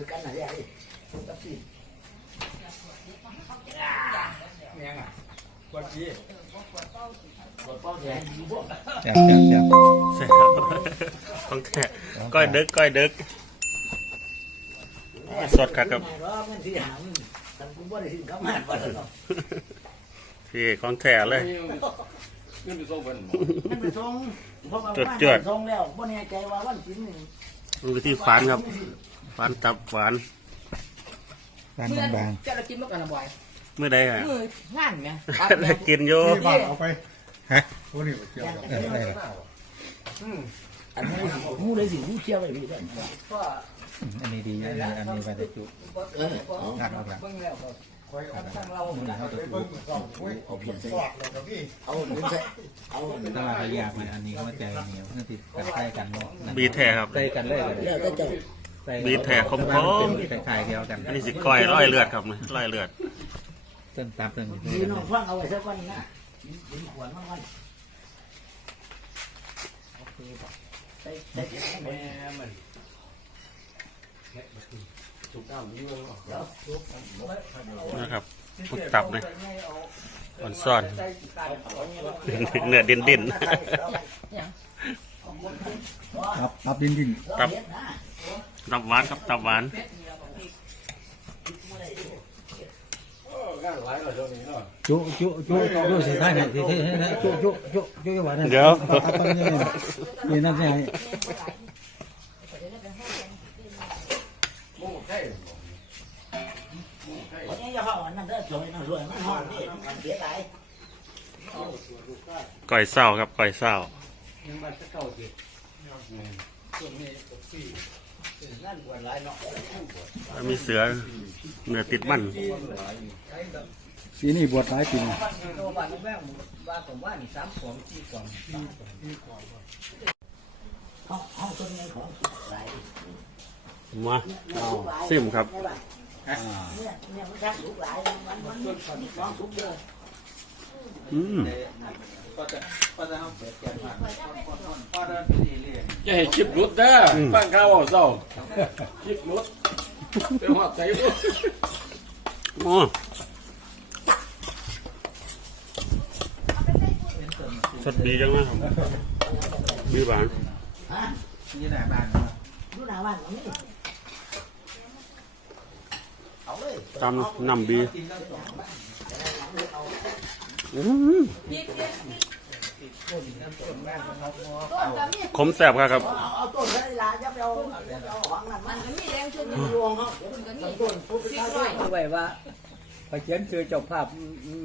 อกันไหนไอ้ตับสิยังอะกดดีกดเป้าแดงอยู่พวกแซ่บแซ่บแซ่บใช่ครับของแท้ก้อยดึกก้อยดึก สดครับครับ รอบมันที่หางแต่กูบ่ได้ถึงกับมันบ่ได้หรอกที่ของแท้เลย เงินไปส่งเพิ่นมันไปส่งเพราะว่าจดบ้านจดส่งแล้วบ่แน่ใจว่าวันกินนี่ดูวิธีฟันครับ ฟันตับหวานบ้านบางเจ้าเรากินเมื่อก่อนนะบอยเมื่อใดฮะมืองานไงได้กินอยู่นี่บ้านเอาไปฮะโอ้นี่เกี่ยวๆเออได้ละอันนี้หมูได้สิหมูเคี่ยวไปพี่ได้อืมอันนี้ดีอันนี้อันนี้ไปแต่จุเออเอางัดออกละเบิ่งแล้วก็คอยเอาทางเรามือนี้เขาจะจุเอาเพียงใส่เอาหนึ่งใส่เอาหนึ่งแต่ว่าเขาอยากมันอันนี้เขาใจเหนียวเพื่อติดกันใกล้กันเนาะบีแท้ครับใกล้กันเลยแล้วก็จะ ใส่บีแท้คมเป็นคล้ายๆเดียวกันอันนี้สิก้อยร้อยเลือดครับนี่ร้อยเลือดเส้นตับเส้นมีน้องฟังเอาไว้สักวันนะกินขวดมาวันใส่ใส่เดี๋ยวแม่มันถูกต้องนี่ว่านะครับพุกตับเลยอ่อนซ่อนเนื้อดินดินตับตับดินดินตับ ตับหวานครับตับหวานงานหลายกว่าช่วงนี้เนาะจุจุจุจุสิท้ายเนี่ยสิสิจุจุจุจุจุหวานเดี๋ยวตับตับนี่นี่นั่นใช่มูใช่วันนี้จะเข้าอันนั้นเด้อสวยนะสวยมันหอมนี่มันเสียดายก้อยเศร้าครับก้อยเศร้า ยังบ้านจะเก่าสิช่วงนี้สี่นั่นกว่าหลายเนาะแล้วมีเสือเนื้อติดมันปีนี้บวชหลายปีตัวบ้านแม่บ้านผมว่านี่สามของสี่ของห้องห้องคนนี้ของหลายมาซิมครับเนี่ยเนี่ยมันชักถูกหลายมันมันมันของถูกเยอะอืม จะให้คลิปรุดเด้อฟังข่าวเอาเศร้าคลิปรุดเดี๋ยวหอดใจรุดโอ้สดดีจังนะครับมีหวานฮะนี่หน้าบ้านดูหน้าบ้านของนี่เอาเลยตำน้ำบีอืม ขมแสบครับครับเอาเอาต้นไม้ลาจับเอาเอาหวังนั่นมันก็มีแรงช่วยมีดวงเขาเดี๋ยวมันก็มีต้นปุ๊บไปเข้าด้วยเอาไว้ว่าพอเขียนคือเจ้าภาพ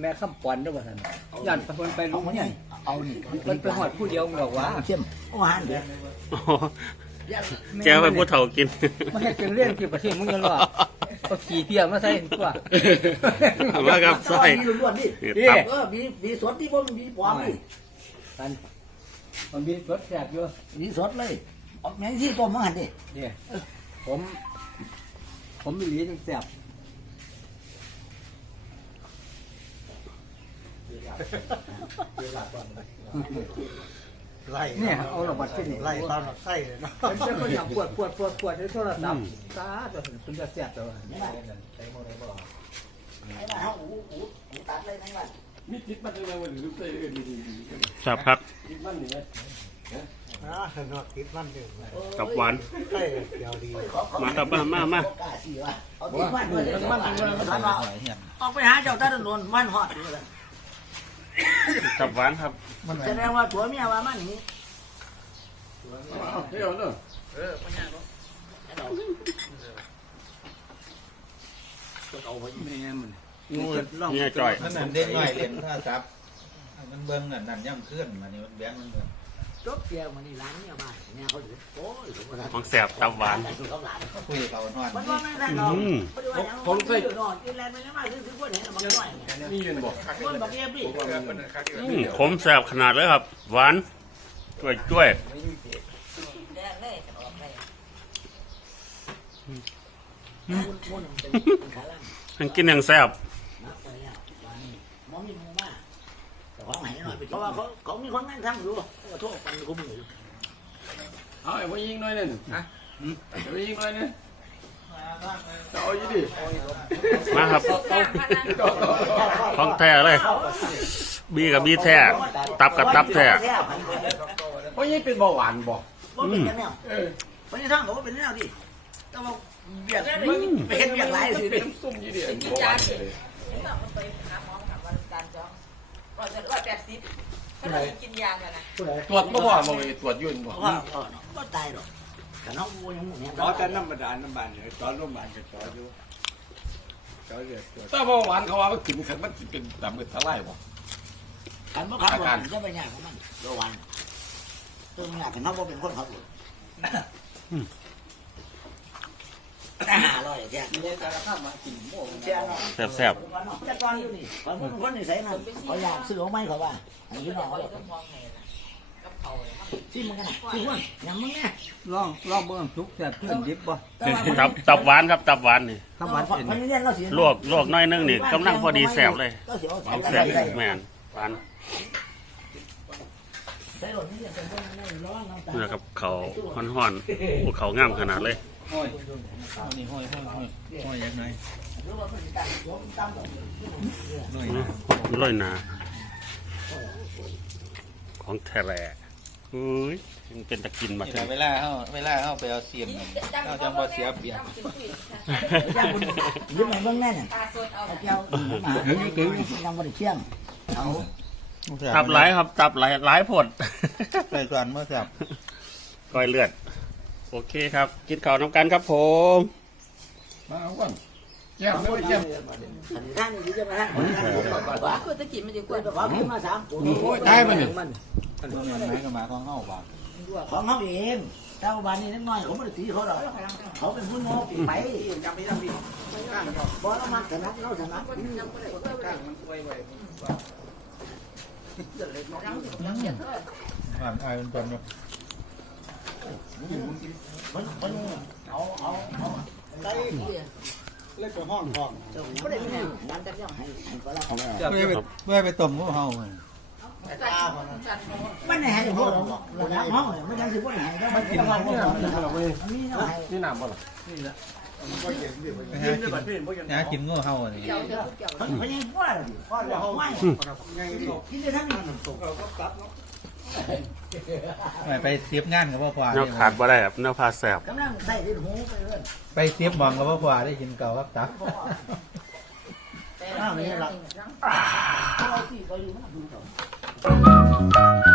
แม่คำปอนด้วยว่าท่านยันคนไปเอารู้มาเนี่ยเอานี่มันไปหอดผู้เดียวบอกว่าเข้มเอาหันเดี๋ยวโอ้โหแกไปผู้เฒ่ากินไม่ให้เป็นเรื่องเกี่ยวกับที่มึงกันหรอกเอาขี่เพียมาใส่ตัวว่าครับซอยมีล้วนๆดินี่ตับเออมีมีสดที่บ่มีปลอมดิกัน มันมีรสแสบอยู่มีสดเลยเอาแมงที่ต้มมาหันดิเนี่ยผม ผมมีหลีจังแสบไล่เนี่ยเอาระบาดขึ้นนี่ไล่ตามไส้เลยเนาะเป็นเจ้าคนอย่างปวดปวดปวดปวดในโทรศัพท์ตาจะเป็นจะแสบตัวไอ้บ้านเขาอูอูอูตัดเลยในบ้านมีคิดมันจะยังวันหรือไส้อื่นดีแซ่บครับคิดมั นอกติดมันเดือดเลยกับหวานใช่เดียวดีมาครับมามามาเอาที่บ้านเลยมันมันออกไปหาเจ้าตาดนวันฮอดอยู่เลยกับหวานครับแสดงว่าผัวเมียว่ามันนี่เที่ยวเนาะเนี่ยจ่อยนนั่นเด็กน้อยเล่นโทรศั พท์มันเบิ่งนั่นนั่นย่ำเคลื่อนมานี่มันแบงมันเบิ่งจบเกี่ยวมันนี่ร้านเนี่ยบ้านเนี่ยเขาอยู่โอ้ยของแสบตับหวานเขาหลานคุยเขานอนมันว่าไม่ได้หรอกผมใส่นอนกินแรงมันยังมาซื้อซื้อคนเห็นมันน้อยนี่ยืนบอกคนบอกเอฟดิอืมขมแสบขนาดเลยครับ หวานจ้วยจ้วยแดงเลยออกไปมุ่นเป็นขาล่างมันกินอย่างแสบนับไปแล้ววันนี้มองมีมูมาแต่ ของไหนหน่อยเพราะว่าเขาเขามีคนนั่งทำอยู่ก็โทษกันคุ้มอยู่เอาไอ้พวกยิงหน่อยนึงฮะไอ้พวกยิงหน่อยนึงเอาอีดิมาครับของแท้เลยบีกับบีแท้ตับกับตับแท้เพราะยังเป็นเบาหวานบ่บ่เป็นแนวเออวันนี้ท่านบอกว่าเป็นแนวดิแต่ว่าเบียกไปเห็นเบียกหลายสิเป็นน้ำส้มยี่ดิเบาหวานเลยไปหาหมอถามว่าการจ้อง ร้อยร้อยแปดสิบถ้าเรากินยากันนะตรวจบ่บ่บ่ไปตรวจยุ่นบ่ว่าก็ตายหรอกแต่น้องวัวยังเนี่ยจอแต่น้ำบาดาลน้ำบานเนี่ยจอโรงพยาบาลก็จออยู่จอเดือดจอถ้าเบาหวานเขาว่ามันกินขันมันสิเป็นดำเป็นทลายบ่ขันบ่ขับรถจะไปยากของมันโดวันตัวมันยากขันน้องว่าเป็นคนขับรถแต่หาร้อย แจ้งเนี่ยแต่ละข้ามมากินโม่แจ้งแซ่บจะตอนอยู่นี่ตอนมันคนนิสัยนั่นเขาอยากซื้อเอาไหมเขาว่าอันนี้น้องเขาเราต้องมองไงนะกับเขาเลยที่มึงกันนะที่มึงยังมึงเนี่ยลองลองเบิ่งทุกแต่เพื่อนดิบบ่ๆตับตับหวานครับตับหวานนี่ข้ามวันเป็นคนนี้เรียนเราเสียลวกลวกน้อยนึงนี่กำลังพอดีแซ่บเลยก็เสียหอมแซ่บแม่นหวานใส่รถนี่เป็นคนร้อนน้ำตาเนื้อกับเขาวห่อนๆภูเขางามขนาดเลย ห้อยห้อยห้อยห้อยห้อยยังไงหรือว่าเป็นการล้มตามหน่อยอื้อร่อยหนาของแทแร่เฮ้ยยังเป็นตะกินมานี่ถึงเวลาเฮาเวลาเฮาไปเอาเสียมเราจังบ่เสียเปรียบย่างคุณยิ้มไหนบ้างแน่เนี่ยตาโซนเอาเจ้ามายังบริเชียงเอาตับหลายครับตับหลายหลายผดใส่ส่วนเมื่อสับก้อยเลือด โอเคครับ กินข้าวน้ำกันครับผม มาเอาก่อนแก้มเลยแก้มท่านอยู่จะมาท่านว่าคือตะกี้มันจะกกล้ล้ววยยขอขึ้นมาสามตัวโอ้ยตายมันนี่มันบ่แม่นไม้กับหมาของเฮาบ่ของเขาเองเจ้าบ้านนี้นิดหน่อยเขาไม่ได้ตีเขาหรอกเขาเป็นผู้โง่ไปจำไม่จำไม่บอลมันถนัดเราถนัดอ่านอายมันตอนเนาะมันมัน เอาเอาเอาได้เล่นไปห้องห้องไม่ได้ไม่ได้งานจัดย่างให้ก็แล้วเมื่อไปเมื่อไปต้มงูเฮามันไม่ได้ให้พวกเราห้องเลยไม่ได้สิพวกไหนมันกินห้องพวกเราอันนี้เนาะนี่น้ำบ่ล่ะไปหากินหากินงูเฮานี่าเจ้าเจ้าเขายังว่าเลยว่าเราไม่กินได้ทั้งนี้ ไปเสียบงานกับบ่พอเนื้อขาดบ่ได้ครับเนื้อพาแสบกำลังใส่ที่หูไปเรื่อยไปเสียบหมองกับบ่พอได้กินเก่าครับตับอ้าวนี่ละเขาเอาที่เขาอยู่มันดูเขา